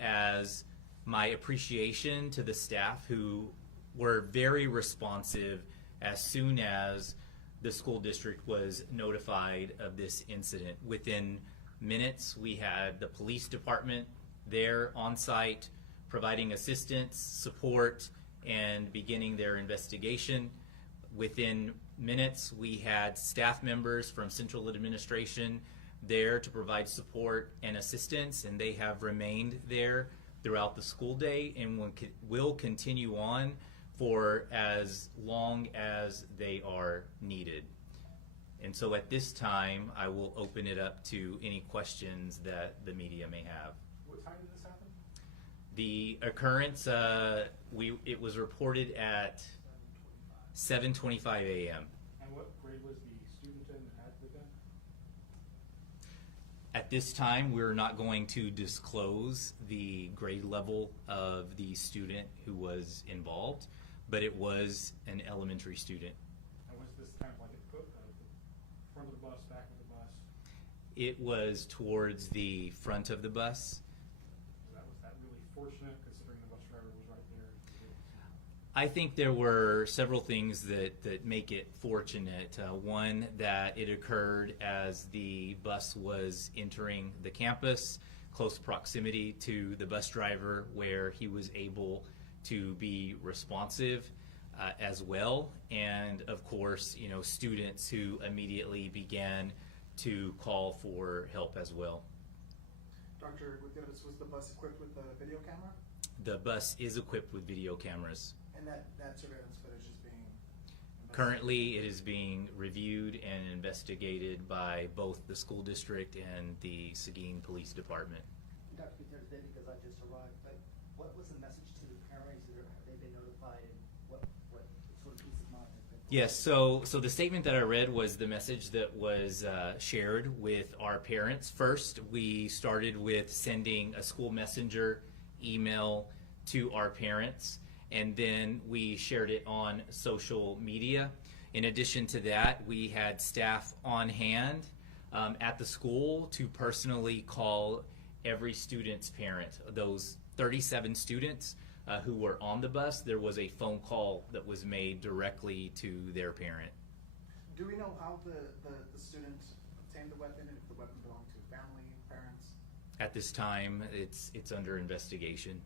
as my appreciation to the staff who were very responsive as soon as the school district was notified of this incident. Within minutes, we had the police department there on site providing assistance, support, and beginning their investigation. Within minutes, we had staff members from central administration there to provide support and assistance, and they have remained there throughout the school day and will continue on for as long as they are needed. And so at this time, I will open it up to any questions that the media may have. What time did this happen? The occurrence, it was reported at 7:25 a.m. And what grade was the student in at the event? At this time, we're not going to disclose the grade level of the student who was involved, but it was an elementary student. And was this kind of like a front of the bus, back of the bus? It was towards the front of the bus. Was that really fortunate considering the bus driver was right there? I think there were several things that make it fortunate. One, that it occurred as the bus was entering the campus, close proximity to the bus driver, where he was able to be responsive as well. And of course, students who immediately began to call for help as well. Dr. Gutierrez, was the bus equipped with a video camera? The bus is equipped with video cameras. And that surveillance footage is being investigated? Currently, it is being reviewed and investigated by both the school district and the Seguin Police Department. Dr. Gutierrez, because I just arrived, but what was the message to the parents? Have they been notified, and what sort of peace of mind has been? Yes, so the statement that I read was the message that was shared with our parents. First, we started with sending a school messenger email to our parents, and then we shared it on social media. In addition to that, we had staff on hand at the school to personally call every student's parent. Those 37 students who were on the bus, there was a phone call that was made directly to their parent. Do we know how the student obtained the weapon, and if the weapon belonged to family, parents? At this time, it's under investigation.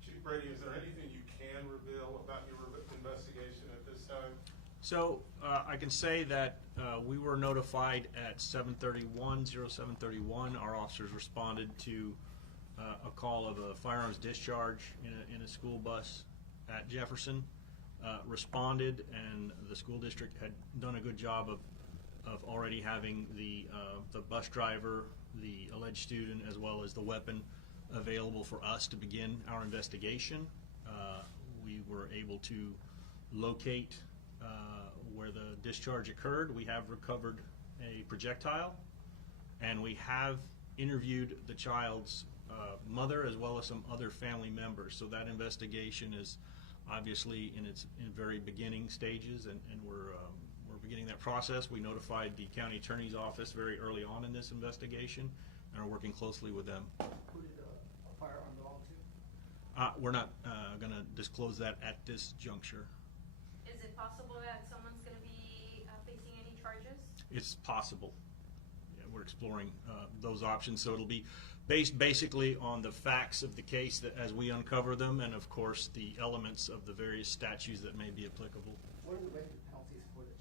Chief Brady, is there anything you can reveal about your investigation at this time? So I can say that we were notified at 07:31. Our officers responded to a call of a firearms discharge in a school bus at Jefferson. Responded, and the school district had done a good job of already having the bus driver, the alleged student, as well as the weapon available for us to begin our investigation. We were able to locate where the discharge occurred. We have recovered a projectile, and we have interviewed the child's mother as well as some other family members. So that investigation is obviously in its very beginning stages, and we're beginning that process. We notified the county attorney's office very early on in this investigation and are working closely with them. Who did a firearm belong to? We're not going to disclose that at this juncture. Is it possible that someone's going to be facing any charges? It's possible. Yeah, we're exploring those options, so it'll be based basically on the facts of the case that as we uncover them, and of course the elements of the various statutes that may be applicable. What are the rated penalties for the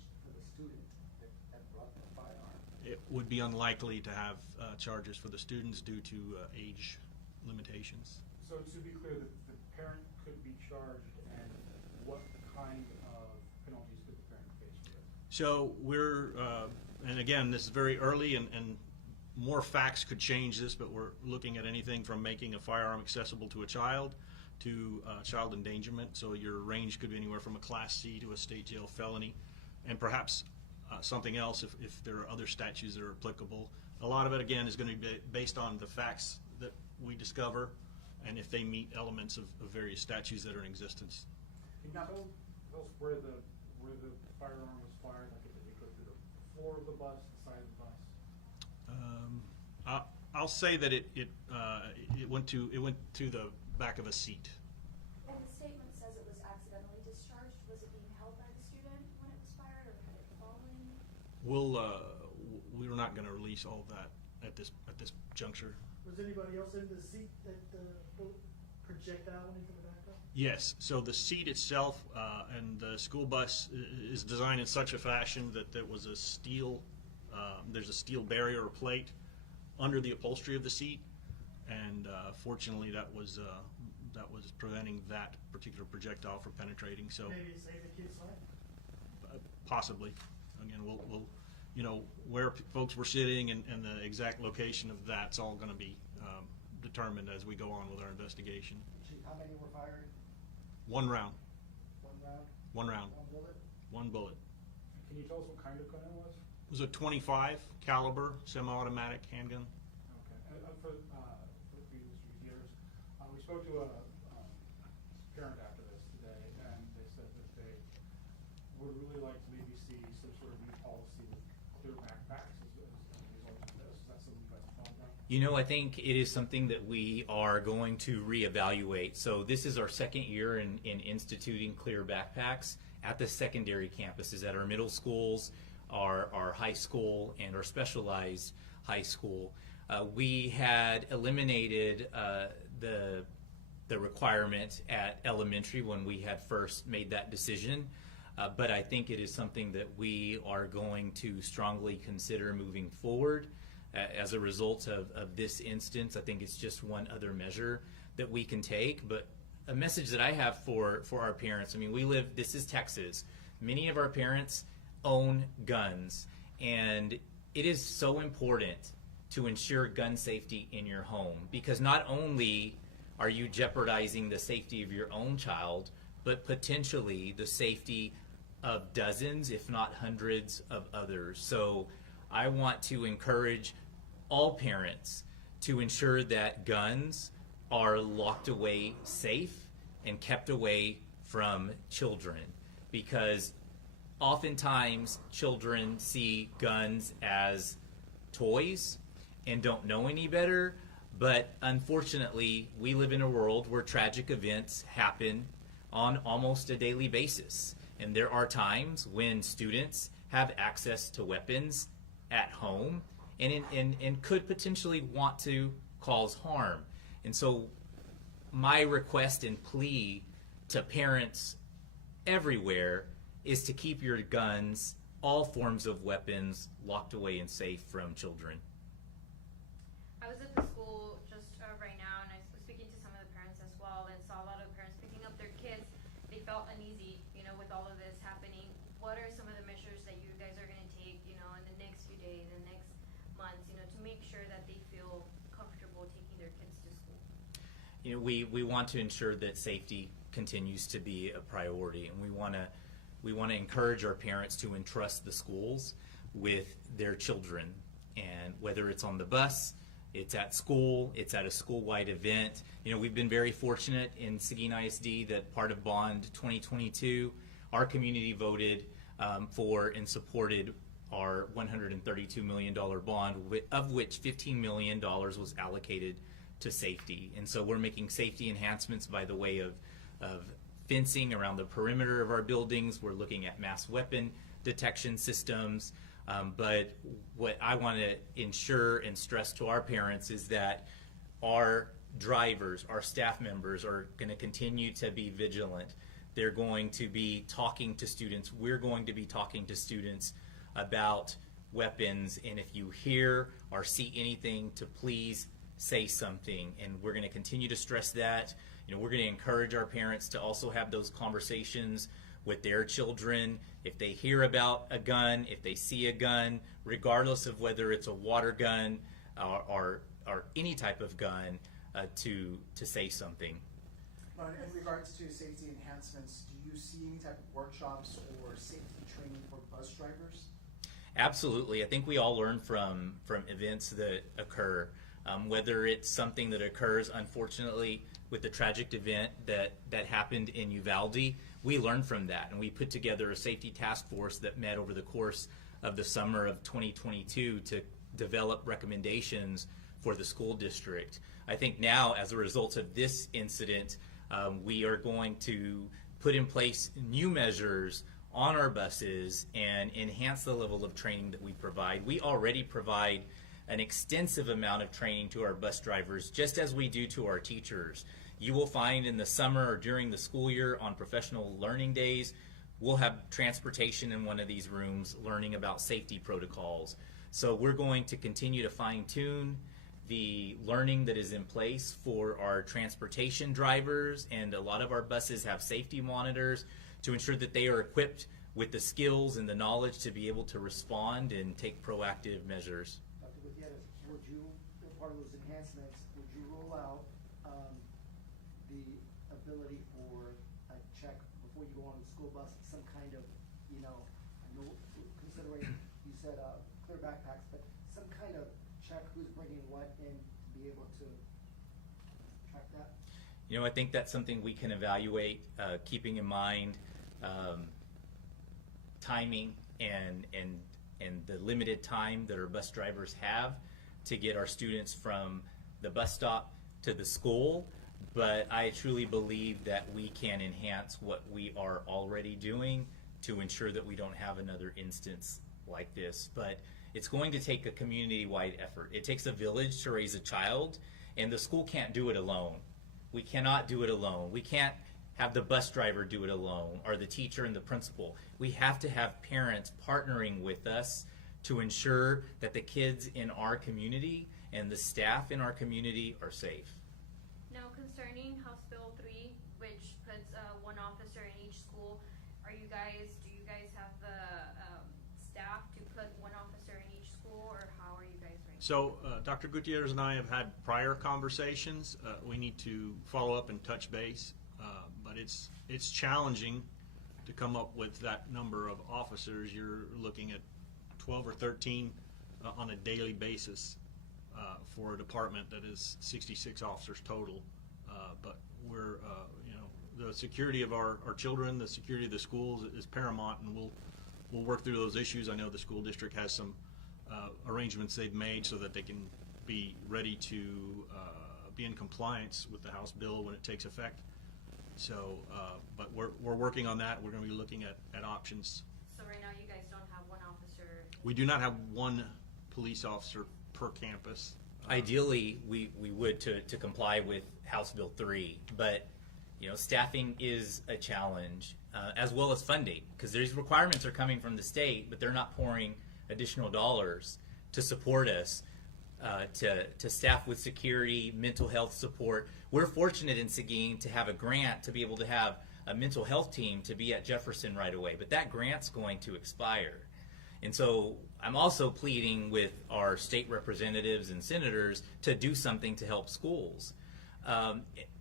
student that brought the firearm? It would be unlikely to have charges for the students due to age limitations. So to be clear, the parent could be charged, and what kind of penalties could the parent face for this? So we're, and again, this is very early, and more facts could change this, but we're looking at anything from making a firearm accessible to a child to child endangerment. So your range could be anywhere from a Class C to a state jail felony, and perhaps something else if there are other statutes that are applicable. A lot of it, again, is going to be based on the facts that we discover and if they meet elements of various statutes that are in existence. Can you tell us where the firearm was fired? Like, did it go through the floor of the bus, the side of the bus? I'll say that it went to the back of a seat. And the statement says it was accidentally discharged. Was it being held by the student when it was fired, or had it fallen? We're not going to release all of that at this juncture. Was anybody else in the seat that the projectile went into the back of? Yes. So the seat itself and the school bus is designed in such a fashion that there was a steel. There's a steel barrier or plate under the upholstery of the seat, and fortunately that was preventing that particular projectile from penetrating. So Maybe it saved the kid's life. possibly, again, we'll where folks were sitting and the exact location of that's all going to be determined as we go on with our investigation. Chief, how many were fired? One round. One round? One round. One bullet? One bullet. Can you tell us what kind of gun it was? It was a .25 caliber semi-automatic handgun. Okay, and for you, Mr. Gutierrez, we spoke to a parent after this today, and they said that they would really like to maybe see some sort of new policy with clear backpacks as a result of this. Is that something you guys have thought about? You know, I think it is something that we are going to reevaluate. So this is our second year in instituting clear backpacks at the secondary campuses, at our middle schools, our high school, and our specialized high school. We had eliminated the requirement at elementary when we had first made that decision. But I think it is something that we are going to strongly consider moving forward. As a result of this instance, I think it's just one other measure that we can take. But a message that I have for our parents, I mean, this is Texas. Many of our parents own guns, and it is so important to ensure gun safety in your home, because not only are you jeopardizing the safety of your own child, but potentially the safety of dozens, if not hundreds of others. So I want to encourage all parents to ensure that guns are locked away safe and kept away from children, because oftentimes children see guns as toys and don't know any better. But unfortunately, we live in a world where tragic events happen on almost a daily basis. And there are times when students have access to weapons at home and could potentially want to cause harm. And so my request and plea to parents everywhere is to keep your guns, all forms of weapons, locked away and safe from children. I was at the school just right now, and I was speaking to some of the parents as well, and saw a lot of parents picking up their kids. They felt uneasy, with all of this happening. What are some of the measures that you guys are going to take, in the next few days, the next months, to make sure that they feel comfortable taking their kids to school? We want to ensure that safety continues to be a priority, and we want to encourage our parents to entrust the schools with their children, and whether it's on the bus, it's at school, it's at a school-wide event. We've been very fortunate in Seguin ISD that part of Bond 2022, our community voted for and supported our $132 million bond, of which $15 million was allocated to safety. And so we're making safety enhancements by the way of fencing around the perimeter of our buildings. We're looking at mass weapon detection systems. But what I want to ensure and stress to our parents is that our drivers, our staff members are going to continue to be vigilant. They're going to be talking to students. We're going to be talking to students about weapons. And if you hear or see anything, to please say something. And we're going to continue to stress that. We're going to encourage our parents to also have those conversations with their children. If they hear about a gun, if they see a gun, regardless of whether it's a water gun or any type of gun, to say something. In regards to safety enhancements, do you see any type of workshops or safety training for bus drivers? Absolutely. I think we all learn from events that occur, whether it's something that occurs, unfortunately, with the tragic event that happened in Uvalde. We learned from that, and we put together a safety task force that met over the course of the summer of 2022 to develop recommendations for the school district. I think now, as a result of this incident, we are going to put in place new measures on our buses and enhance the level of training that we provide. We already provide an extensive amount of training to our bus drivers, just as we do to our teachers. You will find in the summer or during the school year on professional learning days, we'll have transportation in one of these rooms learning about safety protocols. So we're going to continue to fine-tune the learning that is in place for our transportation drivers, and a lot of our buses have safety monitors to ensure that they are equipped with the skills and the knowledge to be able to respond and take proactive measures. Dr. Gutierrez, would you, as part of those enhancements, would you roll out the ability for a check before you go on the school bus, some kind of, you know, I know considering you said clear backpacks, but some kind of check who's bringing what in to be able to track that? You know, I think that's something we can evaluate, keeping in mind timing and the limited time that our bus drivers have to get our students from the bus stop to the school. But I truly believe that we can enhance what we are already doing to ensure that we don't have another instance like this. But it's going to take a community-wide effort. It takes a village to raise a child, and the school can't do it alone. We cannot do it alone. We can't have the bus driver do it alone, or the teacher and the principal. We have to have parents partnering with us to ensure that the kids in our community and the staff in our community are safe. Now, concerning House Bill 3, which puts one officer in each school, do you guys have the staff to put one officer in each school, or how are you guys right now? So Dr. Gutierrez and I have had prior conversations. We need to follow up and touch base, but it's challenging to come up with that number of officers. You're looking at 12 or 13 on a daily basis for a department that is 66 officers total. But we're, the security of our children, the security of the schools is paramount, and we'll work through those issues. I know the school district has some arrangements they've made so that they can be ready to be in compliance with the House bill when it takes effect. So, but we're working on that. We're going to be looking at options. So right now you guys don't have one officer? We do not have one police officer per campus. Ideally, we would to comply with House Bill 3, but staffing is a challenge, as well as funding, because these requirements are coming from the state, but they're not pouring additional dollars to support us, to staff with security, mental health support. We're fortunate in Seguin to have a grant to be able to have a mental health team to be at Jefferson right away, but that grant's going to expire. And so I'm also pleading with our state representatives and senators to do something to help schools.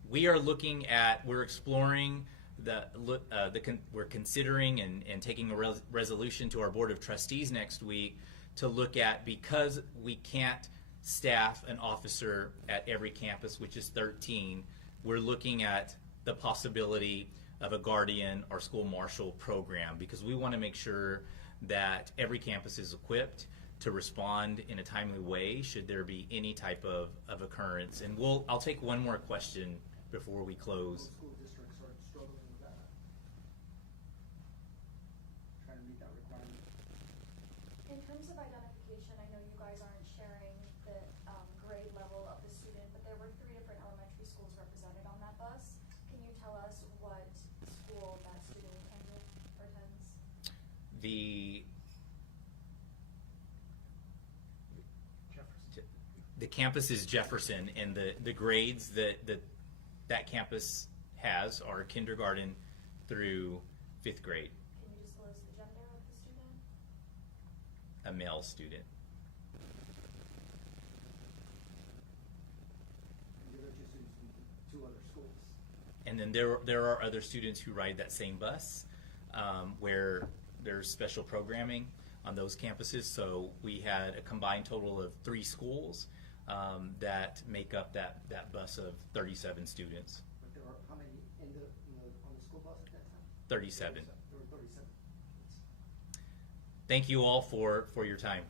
We're exploring we're considering and taking a resolution to our Board of Trustees next week to look at, because we can't staff an officer at every campus, which is 13, we're looking at the possibility of a guardian or school marshal program, because we want to make sure that every campus is equipped to respond in a timely way should there be any type of occurrence. And I'll take one more question before we close. School districts are struggling with that, trying to meet that requirement. In terms of identification, I know you guys aren't sharing the grade level of the student, but there were 3 different elementary schools represented on that bus. Can you tell us what school that student attends? The campus is Jefferson, and the grades that campus has are kindergarten through 5th grade. Can you disclose the gender of the student? A male student. And the other 2 students from 2 other schools. And then there are other students who ride that same bus, where there's special programming on those campuses. So we had a combined total of 3 schools that make up that bus of 37 students. But there are how many on the school bus at that time? 37. There were 37. Thank you all for your time.